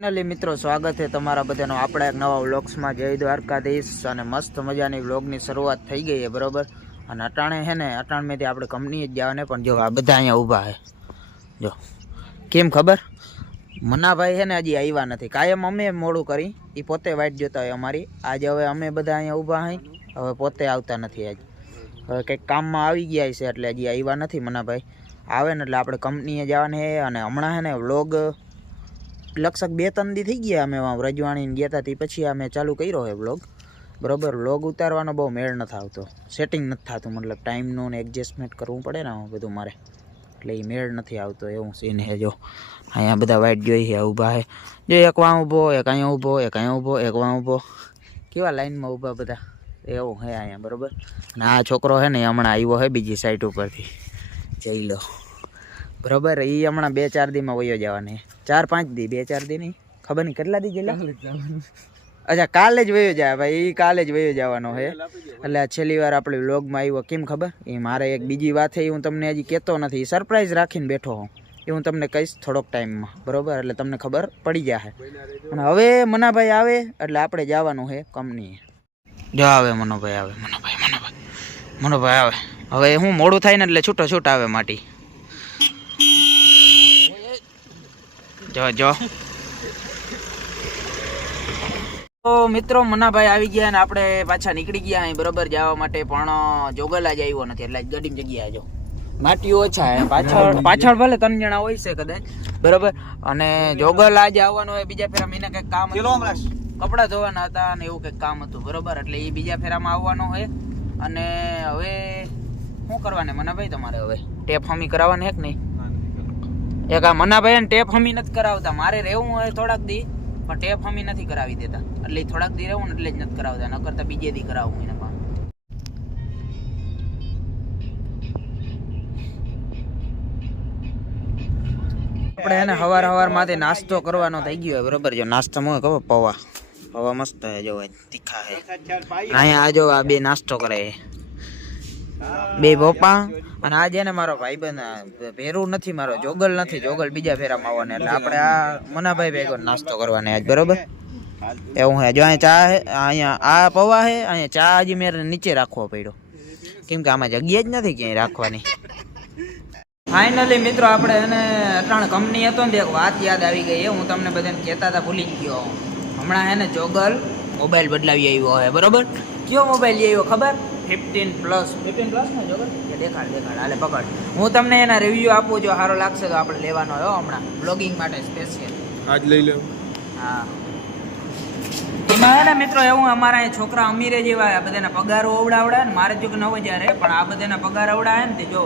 Finally મિત્રો સ્વાગત છે તમારા બધાનો આપણા એક નવા વ્લોગ્સમાં. જય દ્વારકાધીશ. અને મસ્ત મજાની વ્લોગની શરૂઆત થઈ ગઈ છે બરોબર. અને અટાણે છે ને અટાણમેથી આપણે કંપનીએ જ જવાને, પણ જો આ બધા અહીંયા ઊભા છે. જો કેમ ખબર, મનાભાઈ છે ને હજી આવ્યા નથી. કાયમ અમે મોડું કરી, એ પોતે વાઇટ જોતા હોય અમારી. આજે હવે અમે બધા અહીંયા ઊભા હઈ, હવે પોતે આવતા નથી. આજ હવે કંઈક કામમાં આવી ગયા છે એટલે હજી આવ્યા નથી મનાભાઈ. આવે ને એટલે આપણે કંપનીએ જવાને છે. અને હમણાં છે ને વ્લોગ લગભગ 2-3 દી થઈ ગયા અમે રજવાણીને ગયા હતા, તે પછી અમે ચાલુ કર્યો છે વ્લોગ બરોબર. વ્લોગ ઉતારવાનો બહુ મેળ નથી આવતો, સેટિંગ નથી થતું, મતલબ ટાઈમનું ને એડજસ્ટમેન્ટ કરવું પડે ને બધું મારે, એટલે એ મેળ નથી આવતો. એવું સીન છે. જો અહીંયા બધા વાઇટ જોઈ છે ઊભા છે. જો એક વાં ઊભો, એક અહીંયા ઊભો, એક અહીંયા ઊભો, એક વાં ઊભો, કેવા લાઈનમાં ઊભા બધા, એવું છે અહીંયા બરોબર. અને આ છોકરો છે ને હમણાં આવ્યો છે બીજી સાઈડ ઉપરથી, જઈ લો બરોબર. એ હમણાં 2-4 દીમાં વયો જવાની, 4-5 દી, 2-4 દી નહીં, ખબર નહીં કેટલા દી ગયેલા. અચ્છા, કાલે જ વયો જાય ભાઈ, એ કાલે જ વયો જવાનો છે. એટલે આ છેલ્લી વાર આપણે વ્લોગમાં આવ્યો. કેમ ખબર, એ મારે એક બીજી વાત છે, એ હું તમને હજી કહેતો નથી, એ સરપ્રાઈઝ રાખીને બેઠો હું, એ હું તમને કહીશ થોડોક ટાઈમમાં બરોબર. એટલે તમને ખબર પડી જશે. અને હવે મનાભાઈ આવે એટલે આપણે જવાનું છે કંપનીએ. જો આવે મનોભાઈ, આવે મનોભાઈ આવે. હવે હું મોડું થાય ને એટલે છૂટો છૂટ આવે માટી. જો તો મિત્રો મનાભાઈ આવી ગયા ને આપણે પાછા નીકળી ગયા અહીં બરોબર જવા માટે. પણ જોગલ આજ આવ્યો નથી એટલે ગાડીમાં જગ્યા જો માટી ઓછા હે. પાછળ ભલે 3 જણા હોય છે કદાચ બરોબર. અને જોગલ આજે આવવાનો હોય બીજા ફેરા, એને કંઈક કામ કપડા ધોવાના હતા અને એવું કંઈક કામ હતું બરોબર. એટલે એ બીજા ફેરામાં આવવાનો હોય. અને હવે શું કરવાને મનાભાઈ તમારે, હવે ટેપ હમી કરાવવાની હે કે નહીં? એક આ મનાભાઈ ને ટેપ હમી નથી કરાવતા. મારે રહેવું હોય થોડાક દી, પણ ટેપ હમી નથી કરાવી દેતા. એટલે થોડાક દી રહેવું ને એટલે જ નથી કરાવતા, ન કરતા બીજે દી કરાવવું એને. આપણે એને હવાર માંથી નાસ્તો કરવાનો થઈ ગયો બરોબર. જો નાસ્તો મને ખબર, પૌવા મસ્ત હે, જો તીખા હે. અહીંયા આ જો આ બે નાસ્તો કરે, બે પપ્પા. અને આજે ને મારો ભાઈબંધ ભેરું નથી, મારો જોગલ નથી, જોગલ બીજા ફેરામાં આવવાને, એટલે આપણે આ મનાભાઈ ભેગો નાસ્તો કરવાનો આજ બરોબર. એવું હે. જો અહીંયા ચા હે, અહીંયા આ પૌવા હે, અહીંયા ચા હજી મેરે નીચે રાખવો પડ્યો, કેમ કે આમાં જગ્યા જ નથી ક્યાંય રાખવાની. ફાઇનલી મિત્રો આપણે એને અટાણ કંપની હતો ને એક વાત યાદ આવી ગઈ છે, હું તમને બધાને કહેતા હતા ભૂલી ગયો. હમણાં હે ને જોગલ મોબાઈલ બદલાવી આવ્યો હોય બરોબર. કયો મોબાઈલ આવ્યો ખબર? 15+ ને જોગલ દેખાડ હાલે પકડ. હું તમને એના રિવ્યુ આપું, જો સારો લાગશે તો આપણે લેવાનો હોય હમણાં બ્લોગિંગ માટે સ્પેશિયલ. આજ લઈ લો. હા, એમાં હે ને મિત્રો એવું, અમારા અહીં છોકરા અમીરે જેવા બધાના પગારો અવડાવડા ને, મારે જો કે 9000 પણ આ બધાના પગાર અવડાવે ને તે જો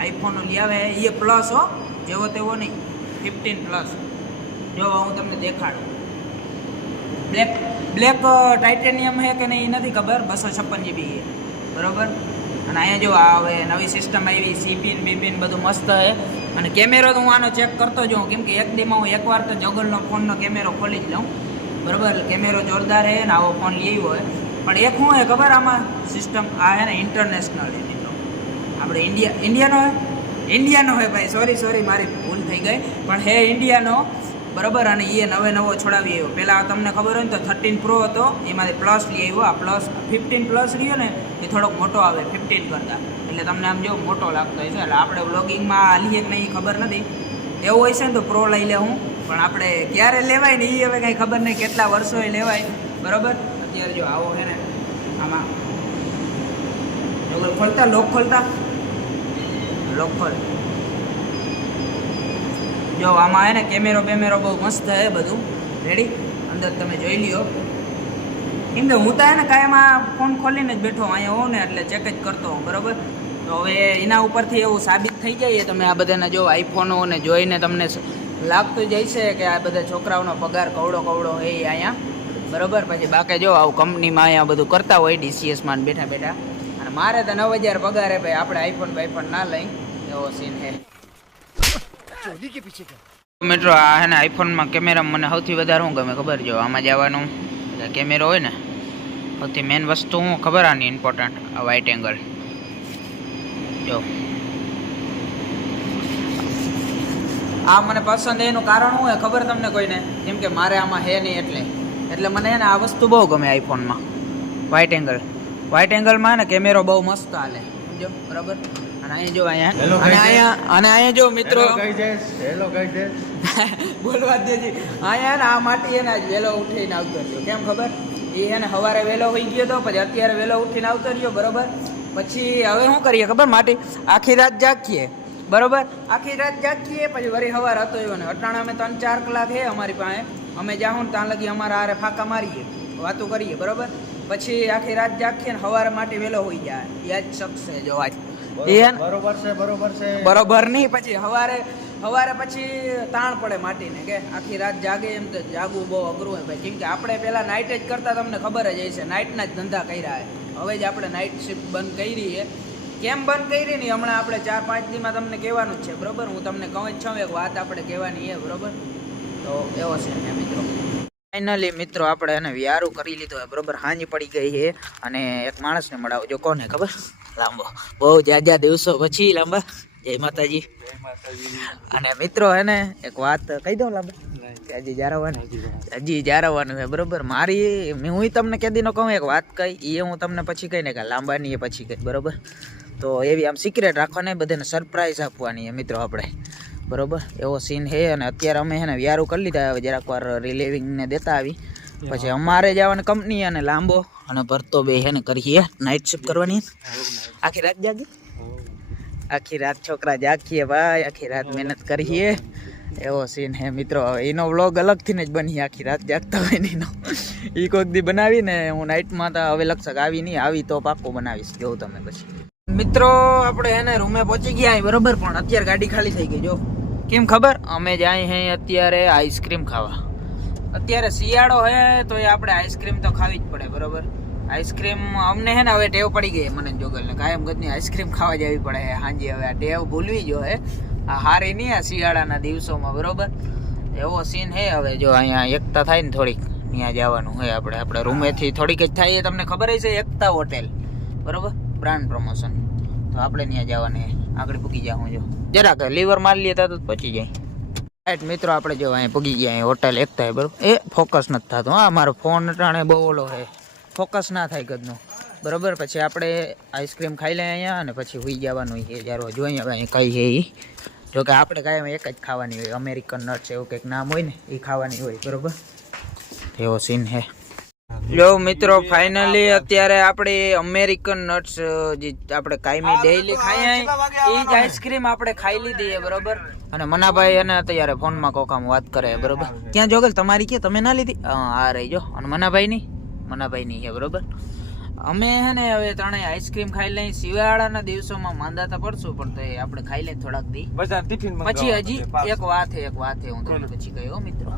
આઈફોન લઈ આવે એ પ્લસ હો, જેવો તેવો નહીં, 15+. જો હું તમને દેખાડું, બ્લેક ટાઇટેનિયમ છે કે નહીં નથી ખબર, 256 GB બરોબર. અને અહીંયા જો આ હવે નવી સિસ્ટમ આવી, સીપીન બીપીન બધું મસ્ત છે. અને કેમેરો તો હું આનો ચેક કરતો જાઉં, કેમ કે એક દીમાં હું એકવાર તો જોગલનો ફોનનો કેમેરો ખોલી જ લઉં બરોબર. એટલે કેમેરો જોરદાર છે ને, આવો ફોન લઈ આવ્યો હોય. પણ એક શું હોય ખબર આમાં સિસ્ટમ, આ છે ને ઇન્ટરનેશનલ છે મિત્રો, આપણે ઇન્ડિયાનો હોય ભાઈ, સોરી મારી ભૂલ થઈ ગઈ, પણ હે ઇન્ડિયાનો બરોબર. અને એ નવો છોડાવી આવ્યો. પહેલાં તમને ખબર હોય ને તો 13 Pro હતો, એમાંથી પ્લસ લઈ આવ્યો. આ પ્લસ 15+ રહ્યો ને એ થોડોક મોટો આવે 15 કરતાં, એટલે તમને આમ જો મોટો લાગતો હોય છે. એટલે આપણે વ્લોગિંગમાં લઈએ કે નહીં ખબર નથી, એવું હોય છે ને તો પ્રો લઈ લે હું, પણ આપણે ક્યારે લેવાય ને એ હવે કાંઈ ખબર નહીં, કેટલા વર્ષોએ લેવાય બરોબર. અત્યારે જો આવો છે ને, આમાં ખોલતા લોક ખોલ, જો આમાં હે ને કેમેરો બહુ મસ્ત હે, બધું રેડી અંદર તમે જોઈ લ્યો. કેમ કે હું તો હે ને કાંઈમાં ફોન ખોલીને જ બેઠો અહીંયા હોઉં ને, એટલે ચેક જ કરતો હોઉં બરોબર. તો હવે એના ઉપરથી એવું સાબિત થઈ જાય, તમે આ બધાના જો આઈફોનો ને જોઈને તમને લાગતું જાય છે કે આ બધા છોકરાઓનો પગાર કવડો હે અહીંયા બરોબર. પછી બાકી જો આવું કંપનીમાં અહીંયા બધું કરતા હોય DCSમાં બેઠા. અને મારે તો 9000 પગાર હે ભાઈ, આપણે આઈફોન ના લઈ, એવો સીન હે મિત્રો. આ હે ને આઈફોનમાં કેમેરામાં મને સૌથી વધારે શું ગમે ખબર? જો આમાં જવાનું કેમેરો હોય ને, સૌથી મેઇન વસ્તુ હું ખબર આની ઇમ્પોર્ટન્ટ, આ વાઇટ એંગલ. જો આ મને પસંદ એનું કારણ શું હોય ખબર તમને કોઈને? કેમ કે મારે આમાં હે નહીં એટલે મને હે ને આ વસ્તુ બહુ ગમે આઈફોનમાં. વ્હાઇટ એંગલમાં ને કેમેરો બહુ મસ્ત હાલે, સમજો બરાબર. અને અહીંયા જો મિત્રો બોલવા દેજી. અહીંયા ને આ માટી એને આજ વહેલો ઉઠીને આવતો રહ્યો. કેમ ખબર? એ એને સવારે વહેલો હોઈ ગયો હતો, પછી અત્યારે વહેલો ઉઠીને આવતો રહ્યો બરોબર. પછી હવે શું કરીએ ખબર? માટી આખી રાત જાગીએ બરોબર, આખી રાત જાગીએ પછી વળી સવાર હતો એવો ને અટાણે અમે 3-4 કલાક હે અમારી પાસે. અમે જાઉં ને ત્યાં લગી અમારા હારે ફાંકા મારીએ, વાતો કરીએ બરોબર. પછી આખી રાત જાગીએ ને સવારે માટી વહેલો હોઈ જાય. યાદ શકશે જો આજ બરોબર છે બરોબર નહીં. પછી સવારે પછી તાણ પડે માટીને કે આખી રાત જાગે. એમ તો જાગવું બહુ અઘરું હોય ભાઈ, કેમ કે આપણે પહેલા નાઇટ જ કરતા, તમને ખબર જ હશે. નાઇટના જ ધંધા કર્યા હવે જ આપણે નાઇટ શિફ્ટ બંધ કરી છે. કેમ બંધ કરી નહીં હમણાં આપણે 4-5 દીમાં તમને કહેવાનું જ છે બરોબર. હું તમને કહું જ છું એક વાત આપણે કહેવાની છે બરોબર. તો એવો છે મિત્રો. ફાઇનલી મિત્રો આપણે એને વ્યારું કરી લીધો હોય બરોબર. હાંજી પડી ગઈ છે અને એક માણસને મળાવો. જો કોને ખબર? લાંબો, બહુ જાજા દિવસો પછી લાંબા. જય માતાજી. અને મિત્રો હે ને એક વાત કહી દઉં લાંબા, હજી જારવવાનું છે બરોબર. મારી હું તમને કેદીનો કહું એક વાત કહી, એ હું તમને પછી કહીને કે લાંબાની એ પછી કહી બરોબર. તો એવી આમ સિક્રેટ રાખવાની, બધાને સરપ્રાઈઝ આપવાની છે મિત્રો આપણે બરોબર. એવો સીન છે. અને અત્યારે અમે એને વ્યારું કરી લીધા. હવે જરાક વાર રિલેવિંગને દેતા આવી, પછી અમારે જવાની કંપની અને લાંબો અને ભરતો બે છે ને કરીએ નાઇટ શિફ્ટ કરવાની. આખી રાત જાગી, આખી રાત છોકરા જાગીએ ભાઈ, આખી રાત મહેનત કરીએ. એવો સીન હે મિત્રો. હવે એનો વ્લોગ અલગથી જ બની, આખી રાત જાગતા હોય ને એનો એ કોઈક દી બનાવીને હું નાઇટમાં તો હવે લગભગ આવી નહીં, આવી તો પાક્કો બનાવીશ, જોઉં તમે પછી. મિત્રો આપણે એને રૂમે પહોંચી ગયા બરોબર, પણ અત્યારે ગાડી ખાલી થઈ ગઈ. જો કેમ ખબર? અમે જાય હે અત્યારે આઈસ્ક્રીમ ખાવા. અત્યારે શિયાળો હે તો એ આપણે આઈસ્ક્રીમ તો ખાવી જ પડે બરોબર. આઈસ્ક્રીમ અમને હે ને હવે ટેવ પડી ગઈ મને જોગલને, કાયમ ગદની આઈસ્ક્રીમ ખાવા જવી પડે હે હાંજે. હવે આ ટેવ ભૂલવી જો હે, આ હારી નહીં આ શિયાળાના દિવસોમાં બરોબર. એવો સીન હે. હવે જો અહીંયા એકતા થાય ને થોડીક, ત્યાં જવાનું હોય આપણે રૂમેથી થોડીક જ થાય. તમને ખબર છે એકતા હોટેલ બરોબર, બ્રાન્ડ પ્રમોશન. તો આપણે ત્યાં જવાનું આગળ પૂગી જાઉં. જો જરાક લીવર મારી લઈએ તો પચી જાય. રાઈટ મિત્રો આપણે જો અહીંયા પૂગી ગયા હોટેલ એકતા બરોબર. એ ફોકસ નથી થતું. હા મારો ફોન અટાણે બહુ ઓલો છે, ફોકસ ના થાય કદનો બરોબર. પછી આપણે આઈસ્ક્રીમ ખાઈ લઈએ અહીંયા અને પછી હોઈ જવાનું છે. જ્યારે જોઈએ હવે અહીં કઈ છે એ, જોકે આપણે કાંઈ એક જ ખાવાની હોય, અમેરિકન નટ્સ એવું કંઈક નામ હોય ને એ ખાવાની હોય બરોબર. એવો સીન છે. જો મિત્રો ફાઇનલી અત્યારે આપણે અમેરિકન નટ્સ જે આપણે કાયમી ડેઈલી ખાઈએ એ જ આઈસ્ક્રીમ આપણે ખાઈ લીધી બરોબર. અને મનાભાઈ એને અત્યારે ફોનમાં કોકામ વાત કરે બરોબર. ક્યાં જોગલ તમારી કે તમે ના લીધી? આ રહી જો. અને મનાભાઈની છે બરોબર. અમે હે ને હવે ત્રણેય આઈસ્ક્રીમ ખાઈ લઈ. શિયાળાના દિવસોમાં માંદાતા પડશું, પણ તો આપણે ખાઈ લઈએ થોડાક દી પછી. હજી એક વાત હે હું તમને પછી કહ્યું મિત્રો.